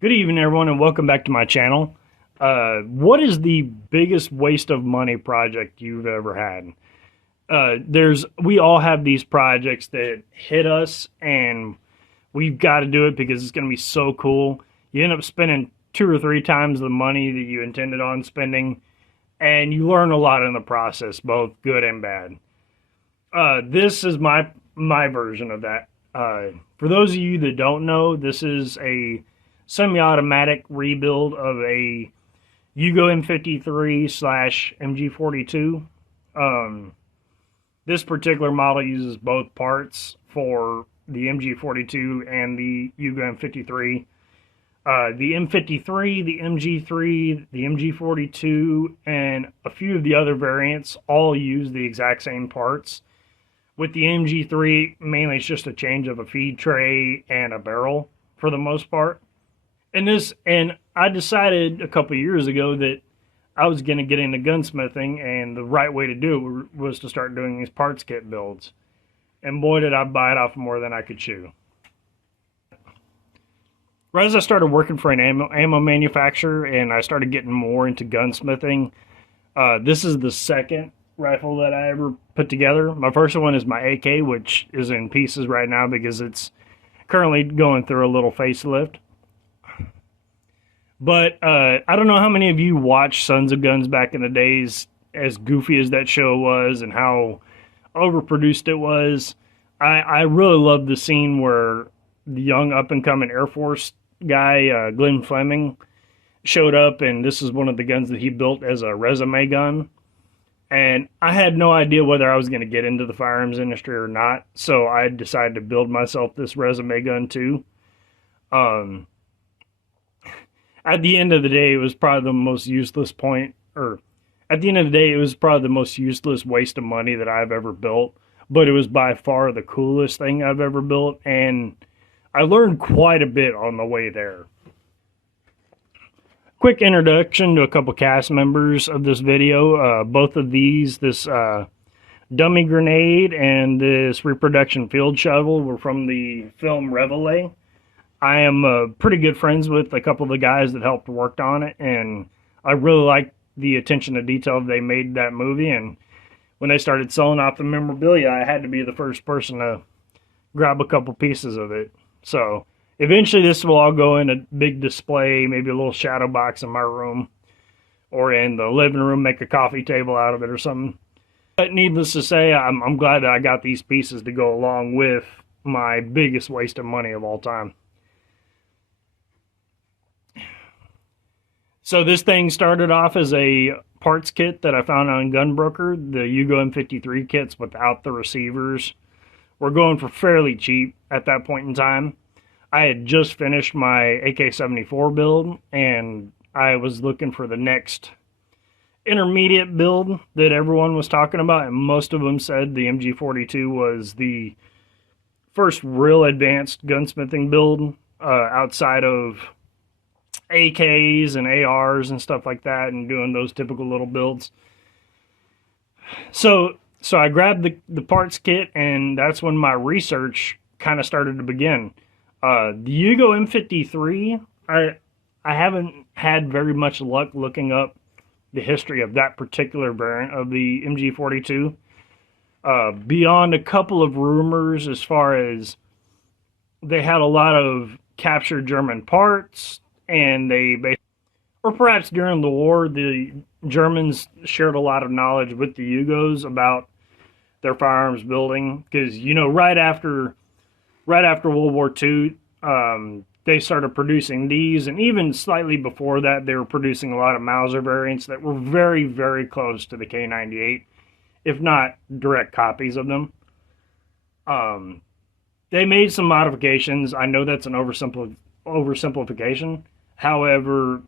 Good evening, everyone, and welcome back to my channel. What is the biggest waste of money project you've ever had? We all have these projects that hit us, and we've got to do it because it's going to be so cool. You end up spending 2 or 3 times the money that you intended on spending, and you learn a lot in the process, both good and bad. This is my version of that. For those of you that don't know, this is a semi-automatic rebuild of a Yugo M53 slash MG42. This particular model uses both parts for the MG42 and the Yugo M53. The M53, the MG3, the MG42, and a few of the other variants all use the exact same parts. With the MG3, mainly it's just a change of a feed tray and a barrel for the most part. And I decided a couple of years ago that I was going to get into gunsmithing, and the right way to do it was to start doing these parts kit builds. And boy, did I bite off more than I could chew. Right as I started working for an ammo manufacturer and I started getting more into gunsmithing, this is the second rifle that I ever put together. My first one is my AK, which is in pieces right now because it's currently going through a little facelift. But I don't know how many of you watched Sons of Guns back in the days, as goofy as that show was and how overproduced it was. I really loved the scene where the young up-and-coming Air Force guy, Glenn Fleming, showed up, and this is one of the guns that he built as a resume gun. And I had no idea whether I was going to get into the firearms industry or not, so I decided to build myself this resume gun too. At the end of the day, it was probably the most useless waste of money that I've ever built, but it was by far the coolest thing I've ever built, and I learned quite a bit on the way there. Quick introduction to a couple cast members of this video. Both of these, this dummy grenade and this reproduction field shovel, were from the film Reveille. I am pretty good friends with a couple of the guys that helped work on it, and I really liked the attention to detail they made that movie. And when they started selling off the memorabilia, I had to be the first person to grab a couple pieces of it. So eventually this will all go in a big display, maybe a little shadow box in my room or in the living room, make a coffee table out of it or something. But needless to say, I'm glad that I got these pieces to go along with my biggest waste of money of all time. So this thing started off as a parts kit that I found on Gunbroker. The Yugo M53 kits without the receivers were going for fairly cheap at that point in time. I had just finished my AK-74 build, and I was looking for the next intermediate build that everyone was talking about, and most of them said the MG42 was the first real advanced gunsmithing build outside of AKs and ARs and stuff like that, and doing those typical little builds. So I grabbed the parts kit, and that's when my research kind of started to begin. The Yugo M53, I haven't had very much luck looking up the history of that particular variant of the MG42. Beyond a couple of rumors as far as they had a lot of captured German parts, and or perhaps during the war, the Germans shared a lot of knowledge with the Yugos about their firearms building, because, you know, right after World War II, they started producing these, and even slightly before that, they were producing a lot of Mauser variants that were very, very close to the K98, if not direct copies of them. They made some modifications. I know that's an oversimplification. However,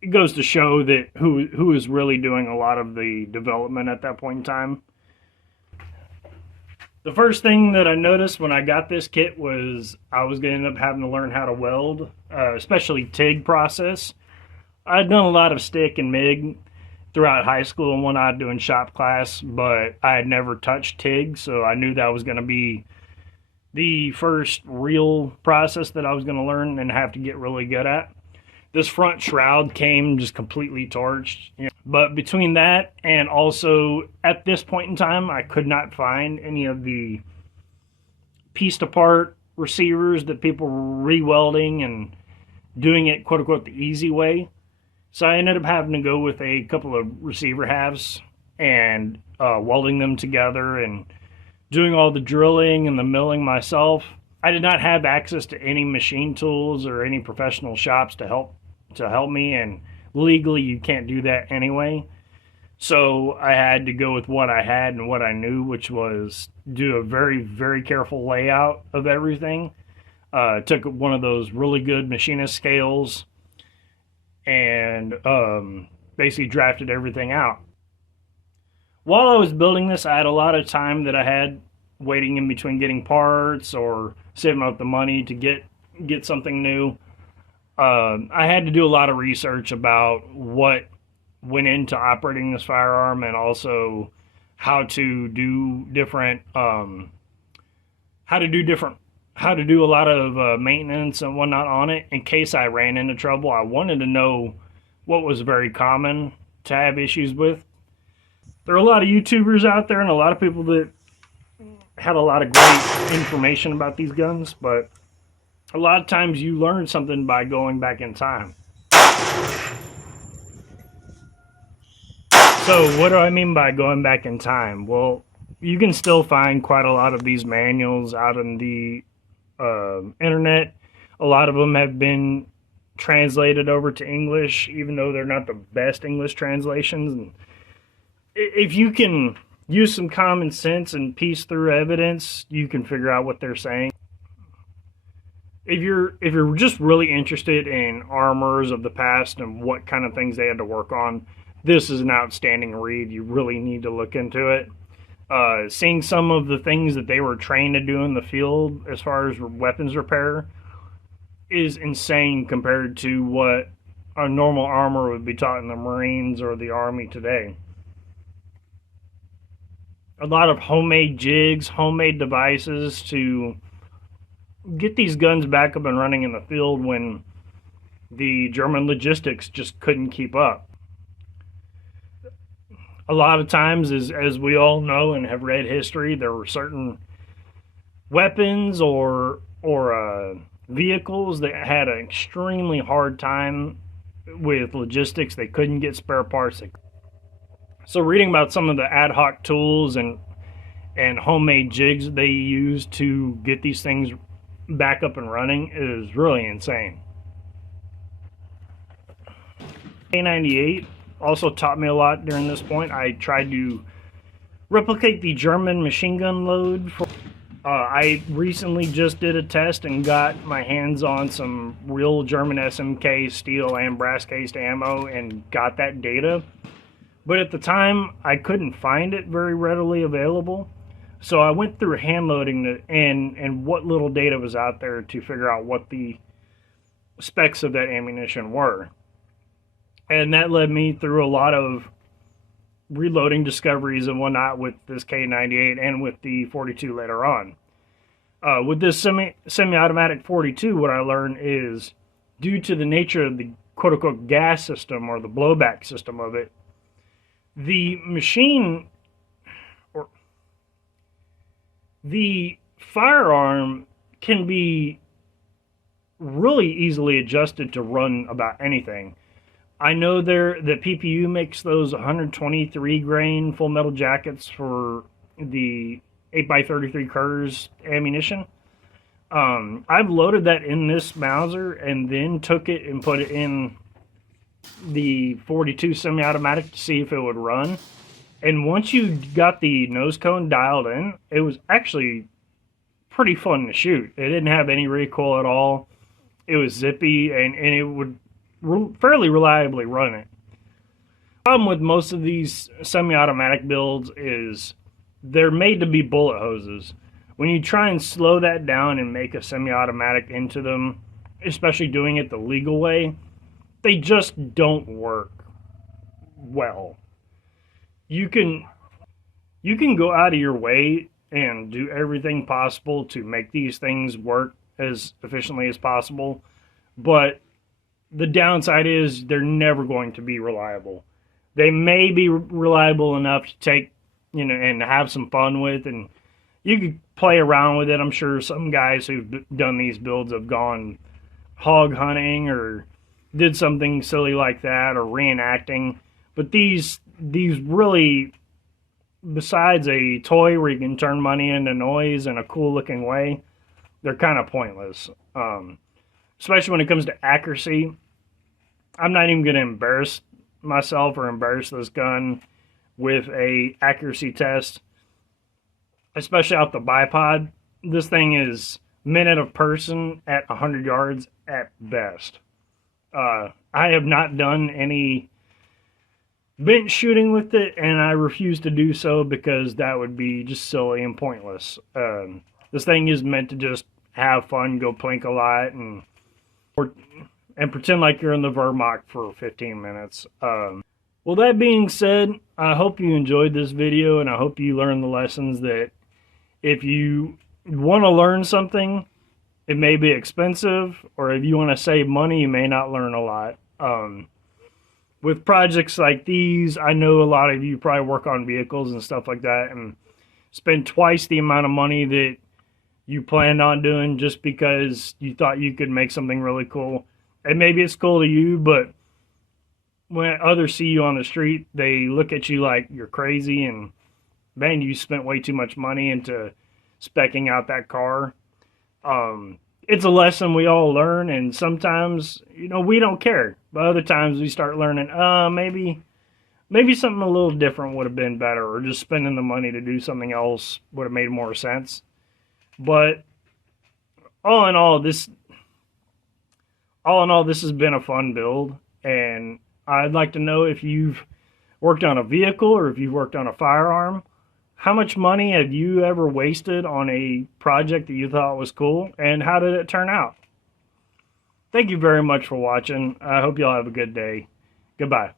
it goes to show that who is really doing a lot of the development at that point in time. The first thing that I noticed when I got this kit was I was going to end up having to learn how to weld, especially TIG process. I'd done a lot of stick and MIG throughout high school and whatnot doing shop class, but I had never touched TIG, so I knew that was going to be the first real process that I was going to learn and have to get really good at. This front shroud came just completely torched. But between that and also at this point in time, I could not find any of the pieced apart receivers that people were re-welding and doing it quote unquote the easy way. So I ended up having to go with a couple of receiver halves and welding them together and doing all the drilling and the milling myself. I did not have access to any machine tools or any professional shops to help me, and legally you can't do that anyway. So I had to go with what I had and what I knew, which was do a very, very careful layout of everything. Took one of those really good machinist scales and basically drafted everything out. While I was building this, I had a lot of time that I had waiting in between getting parts or saving up the money to get something new. I had to do a lot of research about what went into operating this firearm and also how to do a lot of maintenance and whatnot on it in case I ran into trouble. I wanted to know what was very common to have issues with. There are a lot of YouTubers out there and a lot of people that had a lot of great information about these guns, but a lot of times you learn something by going back in time. So what do I mean by going back in time? Well, you can still find quite a lot of these manuals out on the internet. A lot of them have been translated over to English, even though they're not the best English translations. And if you can use some common sense and piece through evidence, you can figure out what they're saying. If you're just really interested in armors of the past and what kind of things they had to work on, this is an outstanding read. You really need to look into it. Seeing some of the things that they were trained to do in the field as far as weapons repair is insane compared to what a normal armor would be taught in the Marines or the Army today. A lot of homemade jigs, homemade devices to get these guns back up and running in the field when the German logistics just couldn't keep up. A lot of times, as we all know and have read history, there were certain weapons or vehicles that had an extremely hard time with logistics. They couldn't get spare parts. So reading about some of the ad hoc tools and homemade jigs they use to get these things back up and running is really insane. K98 also taught me a lot during this point. I tried to replicate the German machine gun load. I recently just did a test and got my hands on some real German SMK steel and brass cased ammo and got that data. But at the time, I couldn't find it very readily available. So I went through hand loading and what little data was out there to figure out what the specs of that ammunition were. And that led me through a lot of reloading discoveries and whatnot with this K98 and with the 42 later on. With this semi-automatic 42, what I learned is due to the nature of the quote-unquote gas system or the blowback system of it, the machine or the firearm can be really easily adjusted to run about anything. I know that PPU makes those 123 grain full metal jackets for the 8x33 Kurz ammunition. I've loaded that in this Mauser and then took it and put it in the 42 semi-automatic to see if it would run. And once you got the nose cone dialed in, it was actually pretty fun to shoot. It didn't have any recoil at all. It was zippy and it would fairly reliably run it. The problem with most of these semi-automatic builds is they're made to be bullet hoses. When you try and slow that down and make a semi-automatic into them, especially doing it the legal way, they just don't work well. You can go out of your way and do everything possible to make these things work as efficiently as possible, but the downside is they're never going to be reliable. They may be reliable enough to take, and have some fun with, and you could play around with it. I'm sure some guys who've done these builds have gone hog hunting or did something silly like that, or reenacting. But these really, besides a toy where you can turn money into noise in a cool looking way, they're kind of pointless. Especially when it comes to accuracy. I'm not even going to embarrass myself or embarrass this gun with a accuracy test, especially out the bipod. This thing is minute of person at 100 yards at best. I have not done any bench shooting with it, and I refuse to do so because that would be just silly and pointless. This thing is meant to just have fun, go plink a lot, and pretend like you're in the Wehrmacht for 15 minutes. Well, that being said, I hope you enjoyed this video, and I hope you learned the lessons that if you want to learn something, it may be expensive, or if you want to save money, you may not learn a lot. With projects like these, I know a lot of you probably work on vehicles and stuff like that and spend twice the amount of money that you planned on doing just because you thought you could make something really cool. And maybe it's cool to you, but when others see you on the street, they look at you like you're crazy and, man, you spent way too much money into speccing out that car. It's a lesson we all learn, and sometimes, we don't care. But other times we start learning, maybe something a little different would have been better, or just spending the money to do something else would have made more sense. But all in all, this has been a fun build, and I'd like to know if you've worked on a vehicle or if you've worked on a firearm. How much money have you ever wasted on a project that you thought was cool, and how did it turn out? Thank you very much for watching. I hope y'all have a good day. Goodbye.